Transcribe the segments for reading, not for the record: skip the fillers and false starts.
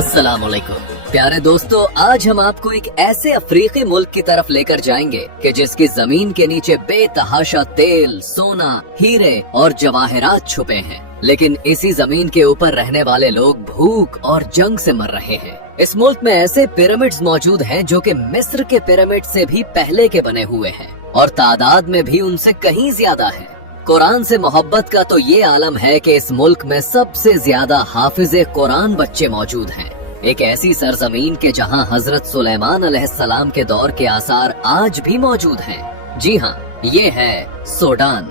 अस्सलाम वालेकुम प्यारे दोस्तों, आज हम आपको एक ऐसे अफ्रीकी मुल्क की तरफ लेकर जाएंगे कि जिसकी जमीन के नीचे बेतहाशा तेल, सोना, हीरे और जवाहरात छुपे हैं, लेकिन इसी जमीन के ऊपर रहने वाले लोग भूख और जंग से मर रहे हैं। इस मुल्क में ऐसे पिरामिड्स मौजूद हैं जो कि मिस्र के पिरामिड से भी पहले के बने हुए हैं और तादाद में भी उनसे कहीं ज्यादा है। कुरान से मोहब्बत का तो ये आलम है कि इस मुल्क में सबसे ज्यादा हाफिजे कुरान बच्चे मौजूद हैं। एक ऐसी सरजमीन के जहां हजरत सुलेमान अलैहिस्सलाम के दौर के आसार आज भी मौजूद हैं। जी हाँ, ये है सूडान।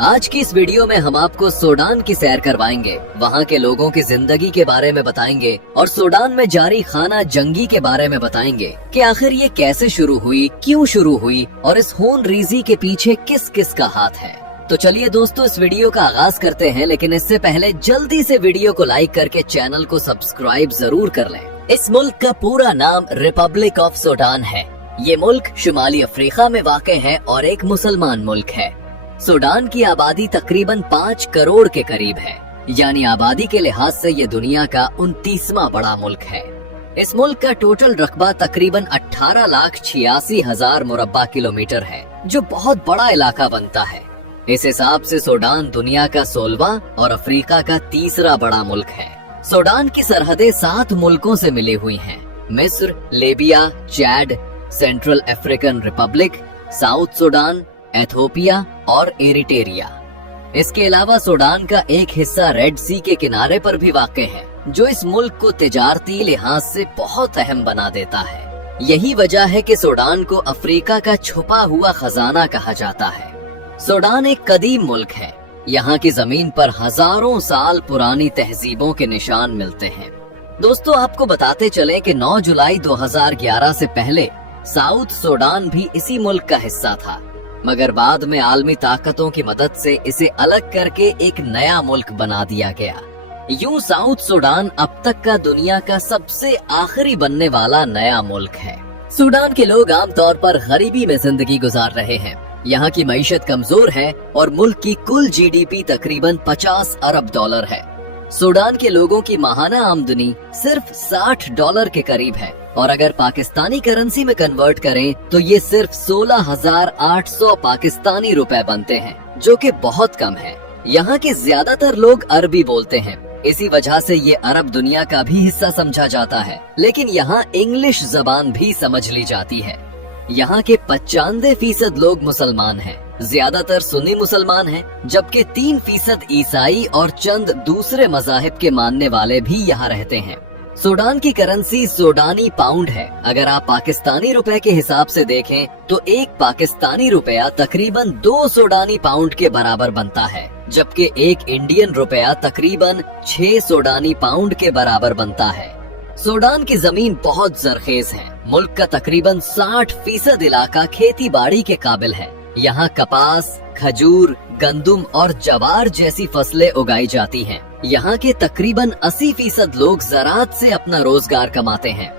आज की इस वीडियो में हम आपको सूडान की सैर करवाएंगे, वहाँ के लोगों की जिंदगी के बारे में बताएंगे और सूडान में जारी खाना जंगी के बारे में बताएंगे कि आखिर ये कैसे शुरू हुई, क्यों शुरू हुई और इस खून रेजी के पीछे किस किस का हाथ है। तो चलिए दोस्तों, इस वीडियो का आगाज करते हैं, लेकिन इससे पहले जल्दी से वीडियो को लाइक करके चैनल को सब्सक्राइब जरूर कर लें। इस मुल्क का पूरा नाम रिपब्लिक ऑफ सूडान है। ये मुल्क शुमाली अफ्रीका में वाक़ है और एक मुसलमान मुल्क है। सूडान की आबादी तकरीबन 5 करोड़ के करीब है, यानी आबादी के लिहाज से ये दुनिया का 29वां बड़ा मुल्क है। इस मुल्क का टोटल रकबा तकरीबन 18,86,000 मुरब्बा किलोमीटर है, जो बहुत बड़ा इलाका बनता है। इस हिसाब से सूडान दुनिया का 16वां और अफ्रीका का 3रा बड़ा मुल्क है। सूडान की सरहदें 7 मुल्कों से मिली हुई हैं: मिस्र, Libya, Chad, central African Republic, south Sudan, Ethiopia और एरिटेरिया। इसके अलावा सूडान का एक हिस्सा रेड सी के किनारे पर भी वाक़ है, जो इस मुल्क को तिजारती लिहाज से बहुत अहम बना देता है। यही वजह है कि सूडान को अफ्रीका का छुपा हुआ खजाना कहा जाता है। सूडान एक कदीम मुल्क है। यहाँ की जमीन पर हजारों साल पुरानी तहजीबों के निशान मिलते हैं। दोस्तों, आपको बताते चले कि 9 जुलाई 2011 से पहले साउथ सूडान भी इसी मुल्क का हिस्सा था, मगर बाद में आलमी ताकतों की मदद से इसे अलग करके एक नया मुल्क बना दिया गया। यूं साउथ सूडान अब तक का दुनिया का सबसे आखिरी बनने वाला नया मुल्क है। सूडान के लोग आमतौर पर गरीबी में जिंदगी गुजार रहे हैं। यहाँ की मईशत कमजोर है और मुल्क की कुल जीडीपी तकरीबन 50 अरब डॉलर है। सूडान के लोगों की माहाना आमदनी सिर्फ $60 के करीब है और अगर पाकिस्तानी करेंसी में कन्वर्ट करें तो ये सिर्फ 16,800 पाकिस्तानी रुपए बनते हैं, जो कि बहुत कम है। यहाँ के ज्यादातर लोग अरबी बोलते हैं, इसी वजह से ये अरब दुनिया का भी हिस्सा समझा जाता है, लेकिन यहाँ इंग्लिश जबान भी समझ ली जाती है। यहाँ के 95% लोग मुसलमान हैं, ज्यादातर सुन्नी मुसलमान हैं, जबकि 3% ईसाई और चंद दूसरे मजाहिब के मानने वाले भी यहाँ रहते हैं। सूडान की करेंसी सूडानी पाउंड है। अगर आप पाकिस्तानी रुपए के हिसाब से देखें तो एक पाकिस्तानी रुपया तकरीबन 2 सूडानी पाउंड के बराबर बनता है, जबकि एक इंडियन रुपया तकरीबन 6 सूडानी पाउंड के बराबर बनता है। सूडान की जमीन बहुत जरखेज है। मुल्क का तकरीबन 60% इलाका खेती बाड़ी के काबिल है। यहाँ कपास, खजूर, गंदुम और जवार जैसी फसलें उगाई जाती हैं। यहाँ के तकरीबन 80% लोग ज़राअत से अपना रोजगार कमाते हैं।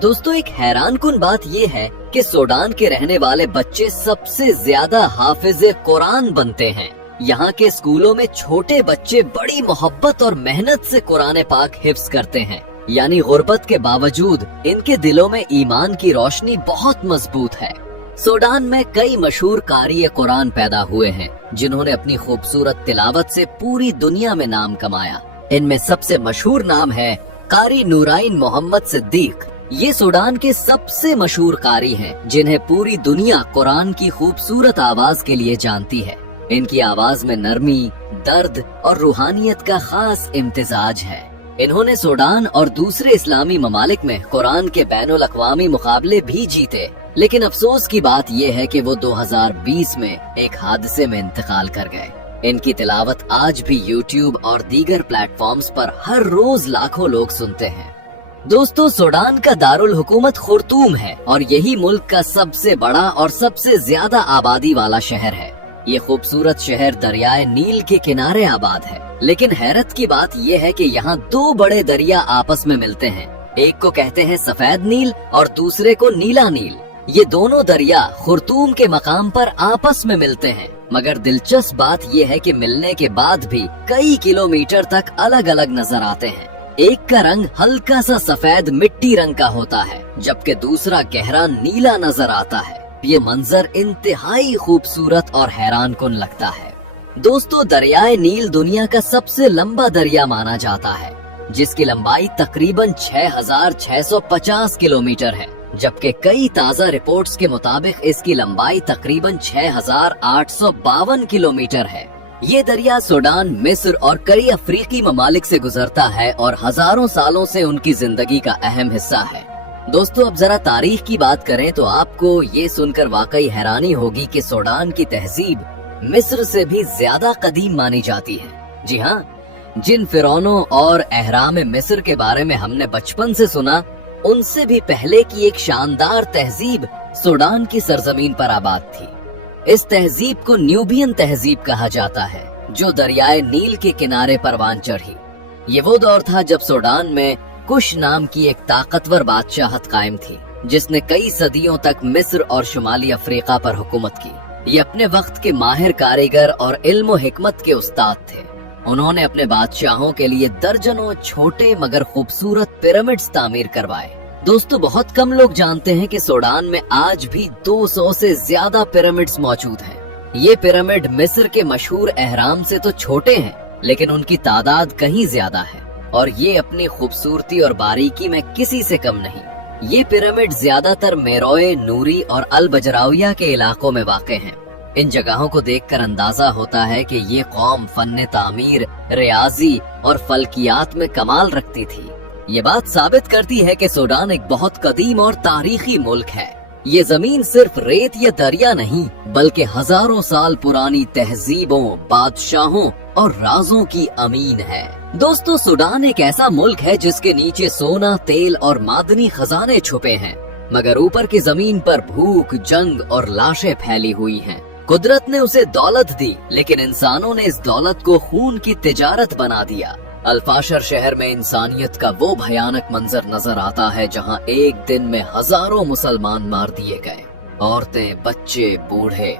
दोस्तों, एक हैरानकुन बात ये है कि सूडान के रहने वाले बच्चे सबसे ज्यादा हाफिजे कुरान बनते हैं। यहाँ के स्कूलों में छोटे बच्चे बड़ी मोहब्बत और मेहनत से कुरान पाक हिफ्ज करते हैं, यानी गुर्बत के बावजूद इनके दिलों में ईमान की रोशनी बहुत मजबूत है। सूडान में कई मशहूर कारी कुरान पैदा हुए हैं, जिन्होंने अपनी खूबसूरत तिलावत से पूरी दुनिया में नाम कमाया। इनमें सबसे मशहूर नाम है कारी नूराइन मोहम्मद सिद्दीक। ये सूडान के सबसे मशहूर कारी हैं, जिन्हें पूरी दुनिया कुरान की खूबसूरत आवाज के लिए जानती है। इनकी आवाज में नरमी, दर्द और रूहानियत का खास इम्तिजाज है। इन्होंने सूडान और दूसरे इस्लामी ममालिक में कुरान के बैनुल अक़वामी मुकाबले भी जीते, लेकिन अफसोस की बात यह है कि वो 2020 में एक हादसे में इंतकाल कर गए। इनकी तिलावत आज भी यूट्यूब और दीगर प्लेटफॉर्म्स पर हर रोज लाखों लोग सुनते हैं। दोस्तों, सूडान का दारुल हुकूमत खुर्तूम है और यही मुल्क का सबसे बड़ा और सबसे ज्यादा आबादी वाला शहर है। ये खूबसूरत शहर दरियाए नील के किनारे आबाद है, लेकिन हैरत की बात यह है कि यहाँ 2 बड़े दरिया आपस में मिलते हैं। एक को कहते हैं सफेद नील और दूसरे को नीला नील। ये दोनों दरिया खुर्तूम के मकाम पर आपस में मिलते हैं, मगर दिलचस्प बात यह है कि मिलने के बाद भी कई किलोमीटर तक अलग अलग नजर आते हैं। एक का रंग हल्का सा सफेद मिट्टी रंग का होता है जबकि दूसरा गहरा नीला नजर आता है। ये मंजर इंतहाई खूबसूरत और हैरान कुन लगता है। दोस्तों, दरियाए नील दुनिया का सबसे लंबा दरिया माना जाता है जिसकी लंबाई तकरीबन 6,650 किलोमीटर है, जबकि कई ताज़ा रिपोर्ट्स के मुताबिक इसकी लंबाई तकरीबन 6,852 किलोमीटर है। ये दरिया सूडान, मिस्र और कई अफ्रीकी ममालिक से गुजरता है और हजारों सालों से उनकी जिंदगी का अहम हिस्सा है। दोस्तों, अब जरा तारीख की बात करें तो आपको ये सुनकर वाकई हैरानी होगी कि सूडान की तहजीब मिस्र से भी ज्यादा कदीम मानी जाती है। जी हाँ, जिन फिरौनों और अहराम मिस्र के बारे में हमने बचपन से सुना, उनसे भी पहले की एक शानदार तहजीब सूडान की सरजमीन पर आबाद थी। इस तहजीब को न्यूबियन तहजीब कहा जाता है जो दरियाए नील के किनारे परवान चढ़ी। ये वो दौर था जब सूडान में कुश नाम की एक ताकतवर बादशाहत कायम थी जिसने कई सदियों तक मिस्र और शुमाली अफ्रीका पर हुकूमत की। ये अपने वक्त के माहिर कारीगर और इल्म हिकमत के उस्ताद थे। उन्होंने अपने बादशाहों के लिए दर्जनों छोटे मगर खूबसूरत पिरामिड्स तामीर करवाए। दोस्तों, बहुत कम लोग जानते हैं कि सूडान में आज भी 200 से ज्यादा पिरामिड्स मौजूद हैं। ये पिरामिड मिस्र के मशहूर अहराम से तो छोटे हैं, लेकिन उनकी तादाद कहीं ज्यादा है और ये अपनी खूबसूरती और बारीकी में किसी से कम नहीं। ये पिरामिड ज्यादातर मेरोए, नूरी और अल बजराविया के इलाकों में वाक़े हैं। इन जगहों को देखकर अंदाजा होता है कि ये कौम फन्ने तामीर, रियाजी और फल्कियात में कमाल रखती थी। ये बात साबित करती है कि सूडान एक बहुत कदीम और तारीखी मुल्क है। ये जमीन सिर्फ रेत या दरिया नहीं बल्कि हजारों साल पुरानी तहजीबों, बादशाहों और राजों की अमीन है। दोस्तों, सूडान एक ऐसा मुल्क है जिसके नीचे सोना, तेल और मादनी खजाने छुपे हैं, मगर ऊपर की जमीन पर भूख, जंग और लाशें फैली हुई हैं। कुदरत ने उसे दौलत दी, लेकिन इंसानों ने इस दौलत को खून की तिजारत बना दिया। अल्फाशर शहर में इंसानियत का वो भयानक मंजर नजर आता है जहां एक दिन में हजारों मुसलमान मार दिए गए। औरतें, बच्चे, बूढ़े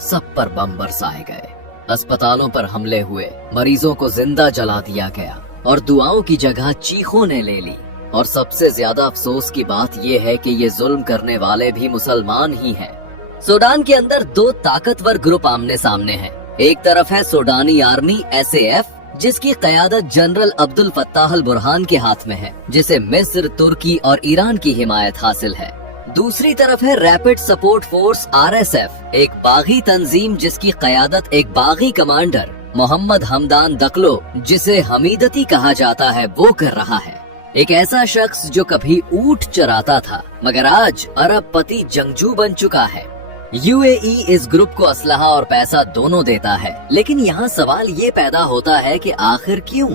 सब पर बम बरसाए गए। अस्पतालों पर हमले हुए, मरीजों को जिंदा जला दिया गया और दुआओं की जगह चीखों ने ले ली। और सबसे ज्यादा अफसोस की बात यह है कि ये जुल्म करने वाले भी मुसलमान ही हैं। सूडान के अंदर दो ताकतवर ग्रुप आमने सामने हैं। एक तरफ है सूडानी आर्मी SAF, जिसकी क़यादत general Abdul Fattah al Burhan के हाथ में है, जिसे मिस्र, तुर्की और ईरान की हिमायत हासिल है। दूसरी तरफ है रैपिड सपोर्ट फोर्स RSF, एक बागी तंजीम जिसकी क़यादत एक बागी कमांडर मोहम्मद हमदान दकलो, जिसे हमीदती कहा जाता है, वो कर रहा है। एक ऐसा शख्स जो कभी ऊंट चराता था मगर आज अरबपति जंगजू बन चुका है। UAE इस ग्रुप को असलहा और पैसा दोनों देता है, लेकिन यहाँ सवाल ये पैदा होता है कि आखिर क्यों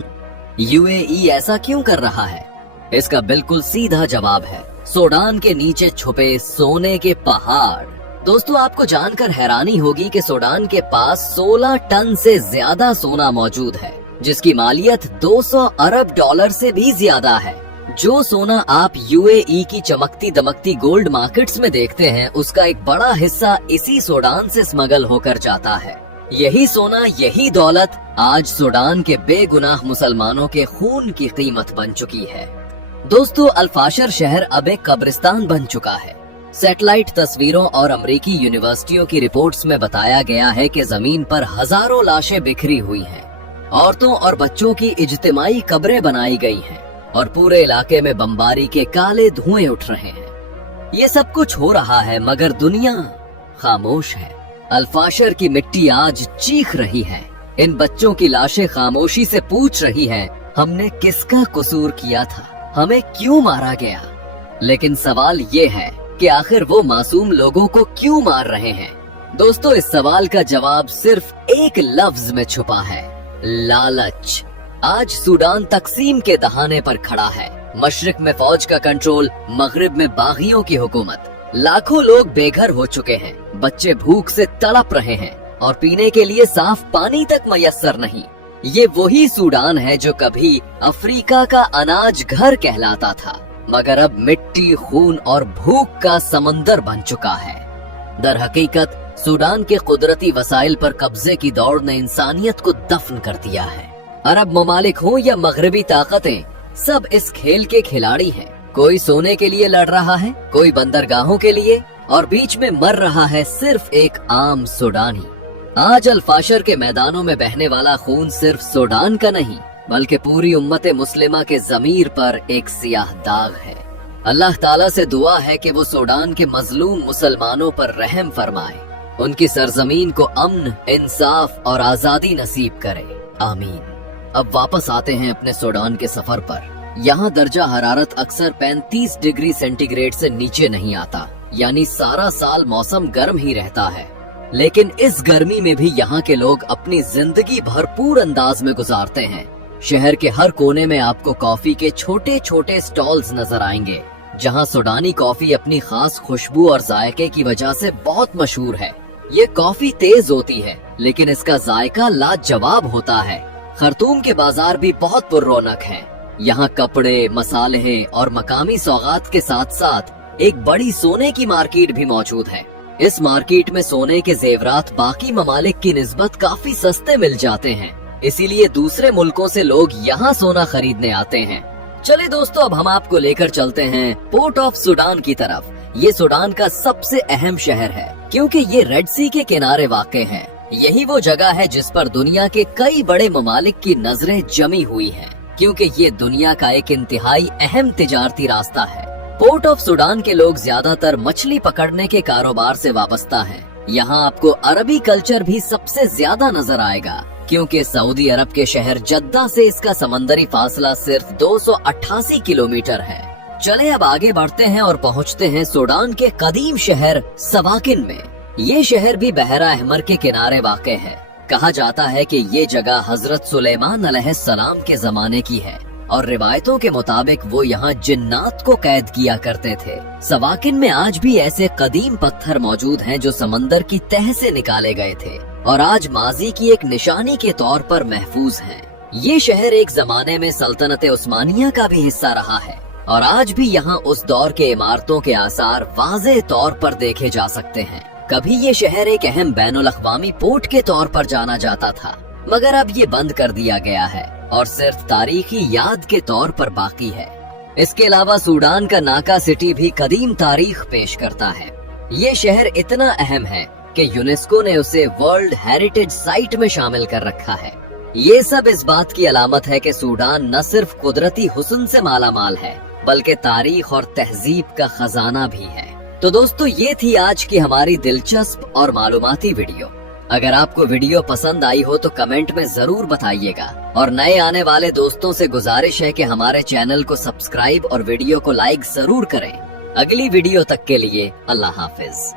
UAE ऐसा क्यों कर रहा है? इसका बिल्कुल सीधा जवाब है सूडान के नीचे छुपे सोने के पहाड़। दोस्तों, आपको जानकर हैरानी होगी कि सूडान के पास 16 टन से ज्यादा सोना मौजूद है, जिसकी मालियत 200 अरब डॉलर से भी ज्यादा है। जो सोना आप UAE की चमकती दमकती गोल्ड मार्केट्स में देखते हैं, उसका एक बड़ा हिस्सा इसी सूडान से स्मगल होकर जाता है। यही सोना, यही दौलत आज सूडान के बेगुनाह मुसलमानों के खून की कीमत बन चुकी है। दोस्तों, अल्फाशर शहर अब एक कब्रिस्तान बन चुका है। सैटेलाइट तस्वीरों और अमेरिकी यूनिवर्सिटियों की रिपोर्ट्स में बताया गया है कि जमीन पर हजारों लाशें बिखरी हुई हैं। औरतों और बच्चों की इज्तिमाई कब्रें बनाई गई हैं और पूरे इलाके में बमबारी के काले धुएं उठ रहे हैं। ये सब कुछ हो रहा है मगर दुनिया खामोश है। अल्फाशर की मिट्टी आज चीख रही है। इन बच्चों की लाशें खामोशी से पूछ रही हैं, हमने किसका कसूर किया था? हमें क्यों मारा गया? लेकिन सवाल ये है कि आखिर वो मासूम लोगों को क्यों मार रहे हैं? दोस्तों, इस सवाल का जवाब सिर्फ एक लफ्ज में छुपा है, लालच। आज सूडान तकसीम के दहाने पर खड़ा है। मशरिक में फौज का कंट्रोल, मगरिब में बागियों की हुकूमत। लाखों लोग बेघर हो चुके हैं, बच्चे भूख से तड़प रहे हैं और पीने के लिए साफ पानी तक मयस्सर नहीं। ये वही सूडान है जो कभी अफ्रीका का अनाज घर कहलाता था, मगर अब मिट्टी, खून और भूख का समंदर बन चुका है। दर हकीकत सूडान के कुदरती वसाइल पर कब्जे की दौड़ ने इंसानियत को दफन कर दिया है। अरब ममालिक हों या मगरबी ताकतें, सब इस खेल के खिलाड़ी हैं। कोई सोने के लिए लड़ रहा है, कोई बंदरगाहों के लिए, और बीच में मर रहा है सिर्फ एक आम सूडानी। आज अल-फाशर के मैदानों में बहने वाला खून सिर्फ सूडान का नहीं, बल्कि पूरी उम्मत मुस्लिमा के ज़मीर पर एक सियाह दाग है। अल्लाह ताला से दुआ है कि वो सूडान के मजलूम मुसलमानों पर रहम फरमाए, उनकी सरजमीन को अमन, इंसाफ और आजादी नसीब करे, आमीन। अब वापस आते हैं अपने सूडान के सफर पर। यहाँ दर्जा हरारत अक्सर 35 डिग्री सेंटीग्रेड से नीचे नहीं आता, यानी सारा साल मौसम गर्म ही रहता है। लेकिन इस गर्मी में भी यहाँ के लोग अपनी जिंदगी भरपूर अंदाज में गुजारते हैं। शहर के हर कोने में आपको कॉफी के छोटे छोटे स्टॉल्स नजर आएंगे, जहाँ सूडानी कॉफी अपनी खास खुशबू और जायके की वजह से बहुत मशहूर है। ये कॉफी तेज होती है, लेकिन इसका जायका लाजवाब होता है। खरतूम के बाजार भी बहुत पुररौनक हैं। यहाँ कपड़े, मसाले और मकामी सौगात के साथ साथ एक बड़ी सोने की मार्केट भी मौजूद है। इस मार्केट में सोने के जेवरात बाकी ममालिक की निस्बत काफी सस्ते मिल जाते हैं, इसीलिए दूसरे मुल्कों से लोग यहाँ सोना खरीदने आते हैं। चले दोस्तों, अब हम आपको लेकर चलते हैं पोर्ट ऑफ सूडान की तरफ। ये सूडान का सबसे अहम शहर है, क्योंकि ये रेड सी के किनारे वाक़े है। यही वो जगह है जिस पर दुनिया के कई बड़े ममालिक की नजरें जमी हुई हैं, क्योंकि ये दुनिया का एक इंतहाई अहम तिजारती रास्ता है। पोर्ट ऑफ सूडान के लोग ज्यादातर मछली पकड़ने के कारोबार से वाबस्ता हैं। यहाँ आपको अरबी कल्चर भी सबसे ज्यादा नजर आएगा, क्योंकि सऊदी अरब के शहर जद्दा से इसका समंदरी फासला सिर्फ 288 किलोमीटर है। चले अब आगे बढ़ते हैं और पहुँचते हैं सूडान के कदीम शहर सवाकिन में। ये शहर भी बहरा अहमर के किनारे वाक़े है। कहा जाता है कि ये जगह हजरत सुलेमान अलैहिस्सलाम के जमाने की है, और रिवायतों के मुताबिक वो यहाँ जिन्नात को कैद किया करते थे। सवाकिन में आज भी ऐसे कदीम पत्थर मौजूद हैं जो समंदर की तह से निकाले गए थे और आज माजी की एक निशानी के तौर पर महफूज हैं। ये शहर एक जमाने में सल्तनत उस्मानिया का भी हिस्सा रहा है, और आज भी यहाँ उस दौर के इमारतों के आसार वाज़ेह तौर पर देखे जा सकते हैं। कभी ये शहर एक अहम बैनुल अक़वामी पोर्ट के तौर पर जाना जाता था, मगर अब ये बंद कर दिया गया है और सिर्फ तारीखी याद के तौर पर बाकी है। इसके अलावा सूडान का नाका सिटी भी कदीम तारीख पेश करता है। ये शहर इतना अहम है कि यूनेस्को ने उसे वर्ल्ड हेरिटेज साइट में शामिल कर रखा है। ये सब इस बात की अलामत है कि सूडान न सिर्फ कुदरती हुस्न से माला माल है, बल्कि तारीख और तहजीब का खजाना भी है। तो दोस्तों, ये थी आज की हमारी दिलचस्प और मालूमाती वीडियो। अगर आपको वीडियो पसंद आई हो तो कमेंट में जरूर बताइएगा, और नए आने वाले दोस्तों से गुजारिश है कि हमारे चैनल को सब्सक्राइब और वीडियो को लाइक जरूर करें। अगली वीडियो तक के लिए अल्लाह हाफिज।